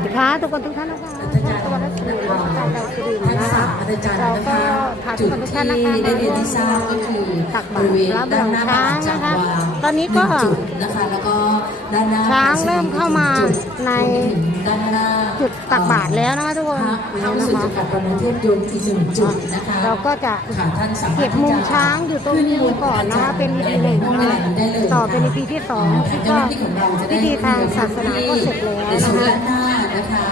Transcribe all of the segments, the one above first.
วัสดีค่ะทุกคนทุกท่านนะคะสวัสดีค่ะจากดาวสุรินทร์ทักนะคะอาจารย์เรานะก็คะจุดที่ได้เรียนที่ทราบก็คือตักบาตริเวรณพระบด้านหน้าช้างจานะคะวาตอนนี้ก็จุดนะคะแล้วก็ด้านหน้าช้างเริ่มเข้ามาในด้านหน้าจุดตักบาตรแล้วนะคะทุกคนเข้านะสู่คะจักรวรรดิเทพยนต์อีกหนึ่งจุดนะคะเราก็จะเก็บมุมช้างอยู่ตรงนี้ก่อนนะคะเป็นวิธีหนึ่งนะคะต่อเป็นวิธีที่สองที่ก็พิธีทางศาสนาก็เสร็จแล้วนะคะ นหน้านะคะ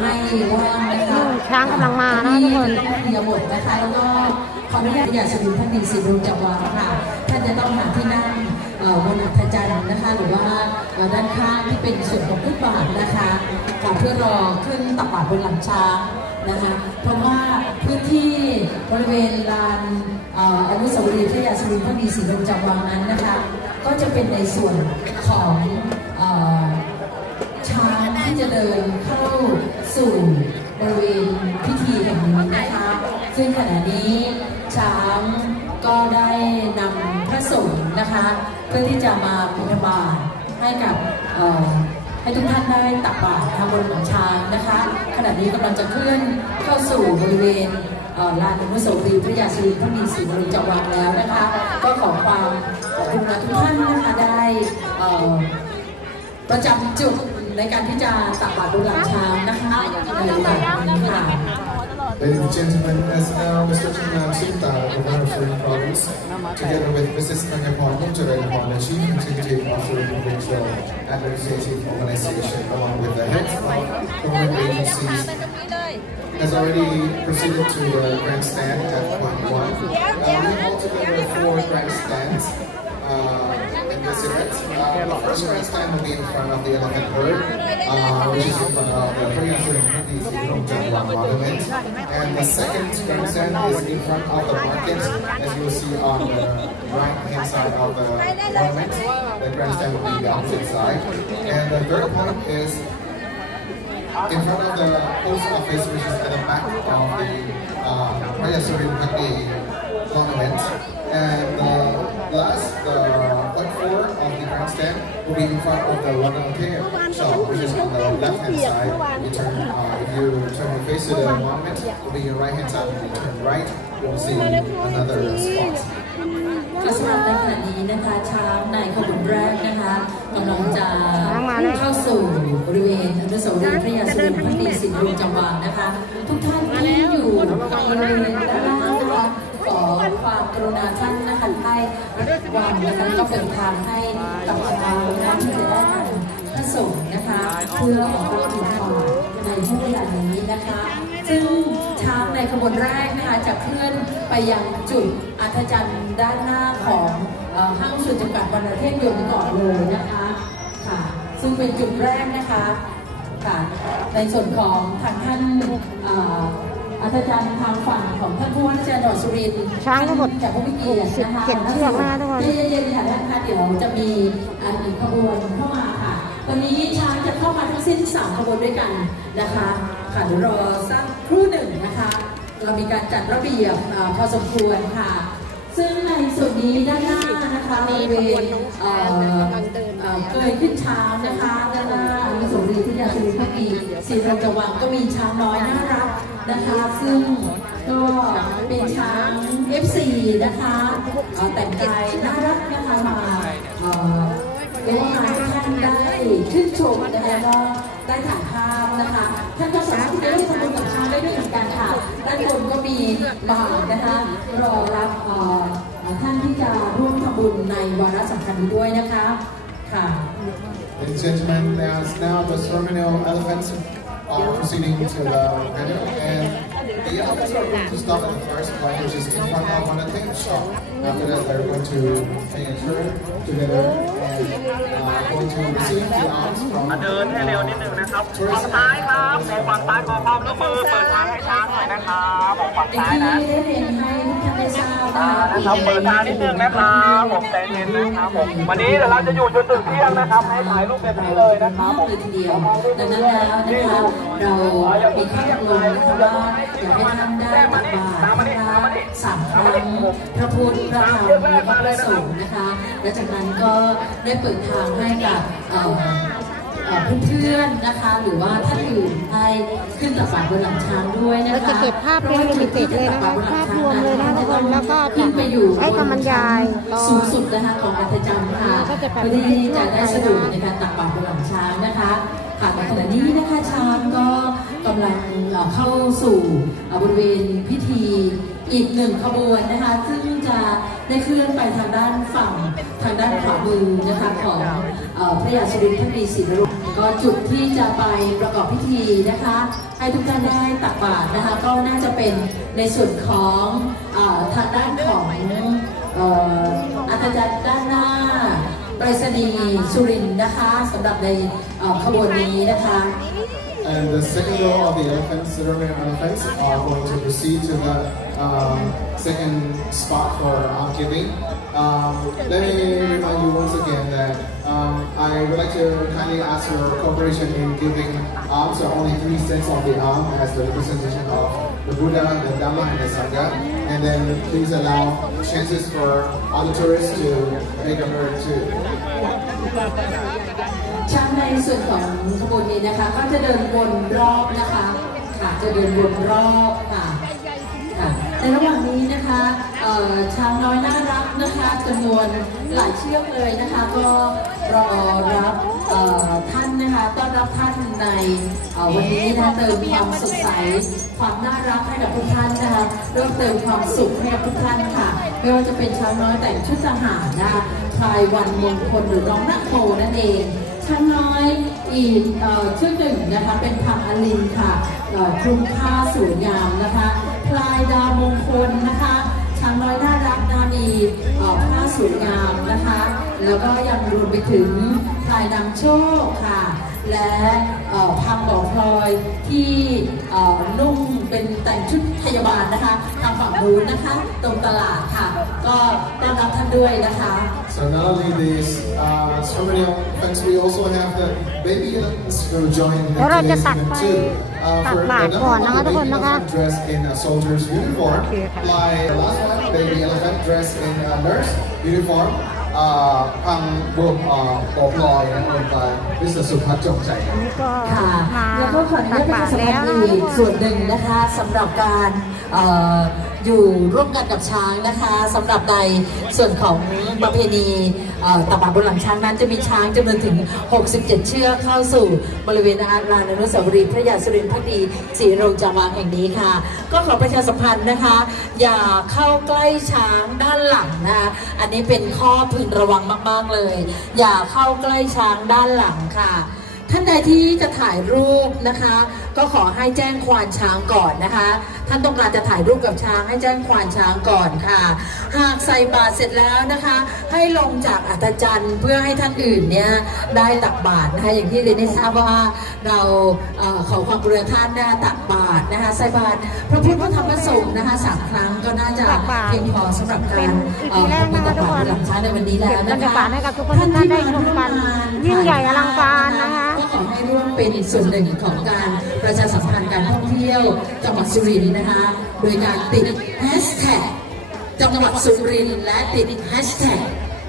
ให้ว่างนะคะนู่นช้างกำลังมานะคะทุกคนที่ยาบทนะคะแล้วก็ขออนุญาตอยากสรุปท่านดีสิรุจักรวาลค่ะท่านจะต้องหาที่นั่งเอ่อบนอัฐจันทร์นะคะ หรือว่าเอ่อด้านข้างที่เป็นส่วนของฟุตบาทนะคะค่ะเพื่อรอขึ้นตักบาตรบนหลังช้างนะคะเพราะว่าพื้นที่บริเวณลานเอ่ออนุสาวรีย์พระยาสุรินทร์พระดีศรีดวงจักรวาลนั้นนะคะ ก็จะเป็นในส่วนของ สู่บริเวณพิธีแห่งนี้นะคะ ซึ่งขณะนี้ช้างก็ได้นำพระสงฆ์นะคะ เพื่อที่จะมาบิณฑบาตให้กับให้ทุกท่านได้ตักบาตรทางบนหลังช้างนะคะ ขณะนี้กำลังจะเคลื่อนเข้าสู่บริเวณลานอนุสาวรีย์พระยาสุรินทร์พระมีศรีบริจักวาลแล้วนะคะ ก็ขอความขอบคุณนะทุกท่านนะคะได้ประจำจุด ในการที่จะตักบาตรบนหลังช้างนะคะในวันนี้ค่ะ Ladies and gentlemen, as now Mr. Chimam Sinta, Governor of Surin Province, together with Mrs. Kanyapon Munjaranapon, the Chief Executive of Surin Provincial Administrative Organization, along with the heads of government agencies, has already proceeded to the grandstand at point one. Uh, we have altogether four grandstands uh, event. Uh, the first grandstand will be in front of the elephant herd, uh, which is in front of the Korean Jagwang Monument. And the second grandstand is in front of the market, as you will see on the right hand side of the monument. The grandstand will be the opposite side. And the third point is in front of the post office, which is at the back of the uh, Raya monument. And the last, the point four of the grandstand will be in front of the London Care shop, which is on the left hand side. You turn, uh, if you turn your face to the monument, it will be your right hand side. If you turn right, you'll see another spot. ก็สำหรับในขณะนี้นะคะช้างในขบวนแรกนะคะกำลังจะเข้าสู่บริเวณอนุสาวรีย์พระยาสุรินทร์พระดีศรีดวงจังหวัดนะคะ ทุกท่านที่อยู่บริเวณด้านล่า คะขอความกรุณาท่านนะคะให้วางนะคะแล้วก็เปิดทางให้กับช้างนั้นที่จะได้ทานพระสงฆ์นะคะ เพื่อออกรับผิดชอในช่วงเวลานี้นะคะ ซึ่งช้างในขบวนแรกนะคะจะเคลื่อนไปยังจุดอัธจันทร์ด้านหน้าของห้างสุดจำกัดวันประเทศยนต์ก่อนเลยนะคะค่ะ ซึ่งเป็นจุดแรกนะคะค่ะในส่วนของทางท่าน อ่ออัธจันทร์ทางฝั่งของท่านผู้ว่าราชการจังหวัดสุรินทร์ช้างทั้งหมดจากผู้มีเกียรตินะคะ67เชือกนะคะทุกคนเย็นๆค่ะท่านคะเดี๋ยวจะมีอันอีกขบวนเข้ามาค่ะวันนี้ช้างจะเข้ามาทั้งสิ้นสามขบวนด้วยกันนะคะค่ะเดี๋ยวรอสักครู่หนึ่งนะคะ เรามีการจัดระเบียบอาพอสมควรค่ะ ซึ่งในส่วนนี้ด้านหน้านะคะบริเวณเอ่อเอ่อเกยขึ้นช้างนะคะด้านหน้าอนุสาวรีย์ที่ยาสุรินทร์พักดีศรีราชวังก็มีช้างน้อยน่ารัก นะคะ ซึ่งก็เป็นช้าง F4 นะคะแต่งกายน่ารักนะคะมาเรียกว่ามาให้ท่านได้ชื่นชมนะคะแล้วก็ได้ถ่ายภาพนะคะ ท่านก็สามารถที่จะร่วมทำบุญกับช้างได้ด้วยเหมือนกันค่ะด้านบนก็มีบาตรนะคะรอรับท่านที่จะร่วมทำบุญในวาระสำคัญนี้ด้วยนะคะค่ะ Ladies and gentlemen, as now the ceremonial elephant are proceeding to the venue, and the elephants are going to stop at the first point, which is in front of one of the shop. After that, they're going to take a turn together and uh, going to receive the alms from เดินให้เร็วนิดนึงนะครับฝั่งซ้ายครับของฝั่งซ้ายขอความร่วมมือเปิดทางให้ช้างหน่อยนะครับของฝั่งอย่างซ้ายที่นะได้เรียนให้ทุกท่านได้ทราบอ่านะครับเปิดทางนิดนึงนะครับผมใจเย็นนะครับผมวันนี้เดี๋ยวเราจะอยู่จนถึงเที่ยงนะครับ ให้ถ่ายรูปแบบนี้เลยนะคมารับกผมเลยทีเดียวดังนั้นแล้วนะคะเรามีข้อตกลงนะคะว่าอยากให้ท่านได้ตักบาตรพระสามครั้งพระพุทธพระธรรมและพระสงฆ์นะคะ และจากนั้นก็ได้เปิดทางให้กับ เอ่อเอ่อเพื่อนๆนะคะ หรือว่าท่านอื่นให้ขึ้นตักบาตรบนหลังช้างด้วยนะคะเราจะเก็บภาพเป็นลิมิเต็ดเลยนะคะภาพรวมเลยนะทุกคนแล้วก็จะขึ้นไปอยู่ให้คำบรรยายตอนสูงสุดนะคะของอัธจันทร์ค่ะก็จะแบบเพื่อที่จะได้สะดวกในการตักบาตรบนหลังช้างนะคะค่ะในขณะนี้นะคะช้างก็กำลังเอ่อเข้าสู่เอ่อบริเวณพิธีอีกหนึ่งขบวนนะคะ ซึ่งจะ ได้เคลื่อนไปทางด้านฝั่งทางด้านขวามือนะคะของพระยาสุรินทรีศรีนรงค์ก็จุดที่จะไปประกอบพิธีนะคะ ให้ทุกท่านได้ตักบาตรนะคะ ก็น่าจะเป็นในส่วนของทางด้านของอาจารย์ด้านหน้าไปรษณีย์สุรินนะคะสำหรับในขบวนนี้นะคะ And the second row of the elephants, the remaining elephants, are going to proceed to the um, second spot for arm giving. Um, let me remind you once again that um, I would like to kindly ask your cooperation in giving arms, so only three cents of the arm as the representation of the Buddha, the Dhamma, and the Sangha. And then please allow chances for other tourists to make a bird too. ช้างในส่วนของขบวนนี้นะคะ ก็จะเดินวนรอบนะคะค่ะจะเดินวนรอบค่ะค่ะในระหว่างนี้นะคะช้างน้อยน่ารักนะคะจำนวนหลายเชือกเลยนะคะ ก็รอรับท่านนะคะต้อนรับท่านในวันนี้นะคะเติมความสดใสความน่ารักให้กับทุกท่านนะคะเริ่มเติมความสุขให้กับทุกท่านค่ะไม่ว่าจะเป็นช้างน้อยแต่งชุดทหารนะคะพลายวันมงคลหรือน้องนักโมนั่นเอง ช้างน้อยอีกเชื่อหนึ่งนะคะเป็นพังอลินค่ะคลุมผ้าสวยงามนะคะพลายดาวมงคลนะคะช้างน้อยน่ารักนะมีผ้าสวยงามนะคะ แล้วก็ยังรวมไปถึงพลายนำโชคค่ะ และเอ่อพังบ่อพลอยที่นุ่ง เป็นแต่งชุดพยาบาลนะคะทางฝั่งนู้นนะคะ ตรงตลาดค่ะ ก็ต้อนรับท่านด้วยนะคะ So not only these uh, ceremonial events, we also have the baby elephants who join in เดี๋ยวเราจะ today's ตัด event ไป too. Uh, ตัก for บาตร the ก่อน number นะคะ one, ทุกคน baby นะคะ elephant dressed in a soldier's uniform. โอเคค่ะ Like the last one, baby elephant dressed in a nurse uniform. Uh, พังบวมเอ่อปอกลอยนะลงไปวิศสุพัฒน์จงใจอันนี้ก็ค่ะมาแล้วก็ขออนุตัญากตประบาชาตรสัมแล้พันวธ์นะคะอีทุกกคส่วนนหนึ่งนะคะสำหรับการเอยู่ร่วมกันกับช้างนะคะสำหรับในส่วนของประเพณีเอ่อตักบาตรบนหลังช้างนั้นจะมีช้างจำนวนถึง 67 เชือกเข้าสู่บริเวณลานอนุสาวรีย์พระยาสุรินทร์พักดีศรีโรงจามวางแห่งนี้ค่ะ ก็ขอประชาสัมพันธ์นะคะ อย่าเข้าใกล้ช้างด้านหลังนะคะอันนี้เป็นข้อพึงระวังมาก ๆ เลย อย่าเข้าใกล้ช้างด้านหลังค่ะ ท่านใดที่จะถ่ายรูปนะคะ ก็ขอให้แจ้งควานช้างก่อนนะคะ ท่านต้องการจะถ่ายรูปกับช้างให้แจ้งควานช้างก่อนค่ะ หากใส่บาตรเสร็จแล้วนะคะ ให้ลงจากอัตจันทร์เพื่อให้ท่านอื่นเนี่ยได้ตักบาตรนะคะ อย่างที่เรนได้ทราบว่าเราเอ่อขอความกรุณาท่านนะคะตักบาตรนะคะใส่บาตรพระพุทธพระธรรมพระสงฆ์นะคะสามครั้งก็น่าจะตักบาตรเพียงพอสำหรับการเป็น EP แรกนะคะทุกคนหลังช้างในวันนี้แล้วเก็บนะบรรคะยากาศให้กับทุกคนทุกท่านได้ชมกันยิ่งใหญ่อลังการนะคะก็ข อให้ร่วมเป็นส่วนหนึ่งของการประชาสัมพันธ์การท่องเที่ยวจังหวัดสุรินทร์นะคะโดยการติดแฮชแท็กจังหวัดสุรินทร์และติดแฮชแท็ก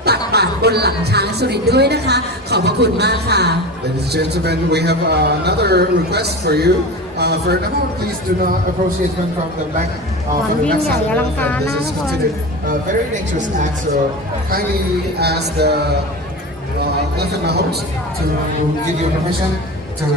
ตักบาตรบนหลังช้างสุรินทร์ด้วยนะคะ ขอบพระคุณมากค่ะ Ladies and gentlemen, we have uh, another request for you. Uh, for number one, please do not approach the event from the back. Uh, from the back side of the event. This is considered a very dangerous act, so kindly ask the uh, elephant host to give you permission to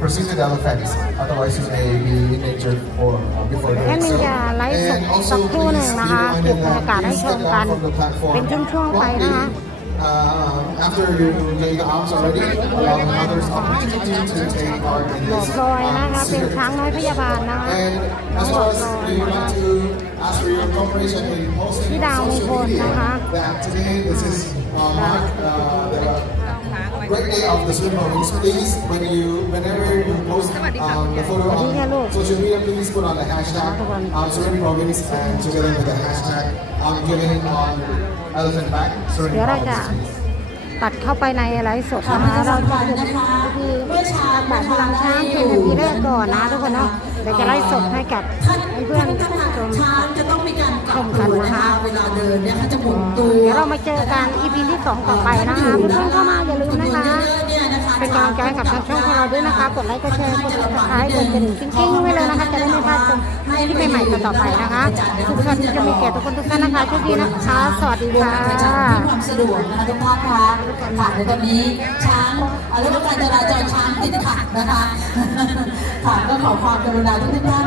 proceed to the elephants. Otherwise, you may be injured or uh, before แอ doing ดมิน so. จะไลฟ์สด And สัก also, ครู่หนึ่ง please นะ be คะเก็บ reminded บรรยากาศ that ให้ช please ม step กัน down from the platform. เป็นช่วงๆไปนะคะ Uh, after you lay the arms already, allowing others opportunity to take part in บอก this พลอยนะคะ um, เป็น secret ช้างน้อยพยาบาลนะคะ And น้อง as บอ well ก as พลอย we นะ want คะ to ask for your cooperation in posting พี่ on ดาวมงค social ล media นะคะ that today this is uh, mark uh, the great day of the swim province. Please, when you, whenever you post um, the photo สวัสดีค่ะลูก on social media, please put on the hashtag ทุกคน um, Surin province and together with the hashtag um, giving on elephant back Surin เดี๋ยวเราจะ province. please. ตัดเข้าไปในไลฟ์สดค่ะนะคะเราเราจะจะนะคะคือเมื่อเช้าตักบาตรพลังช้างเป็นนาทีแรกก่อนนะทุกคนเนาะเดี๋ยวจะไลฟ์สดให้กับท่านเพื่อนท่านๆชมช้างจะต้องมีการกลับชมกัตันวนะนะคะคะเวลาเดินเนี่ยเขาจะหมุนตัวเดี๋ยวเรามาเจอกัน EP ที่สองต่อไปนะคะเพื่อนๆเข้ามาอย่าลืมนะคะจำว เป็นกำลังใจกับทางช่องของเราด้วยนะคะ กดไลค์ กดแชร์ กดติดตามกดกระดิ่งกิ้งๆไว้เลยนะคะ จะได้ไม่พลาดชมที่ใหม่ๆต่อไปนะคะทุกท่านที่จะมีแก่ทุกคนทุกท่านนะคะโชคดีนะคะ สวัสดีวงค่ะประจที่ความสะดวกนะคะทุกท่านคะค่ะในตอนนี้ช้างเรื่องการจราจรช้างติดขัดนะคะค่ะก็ขอความกรุณาทุกท่าน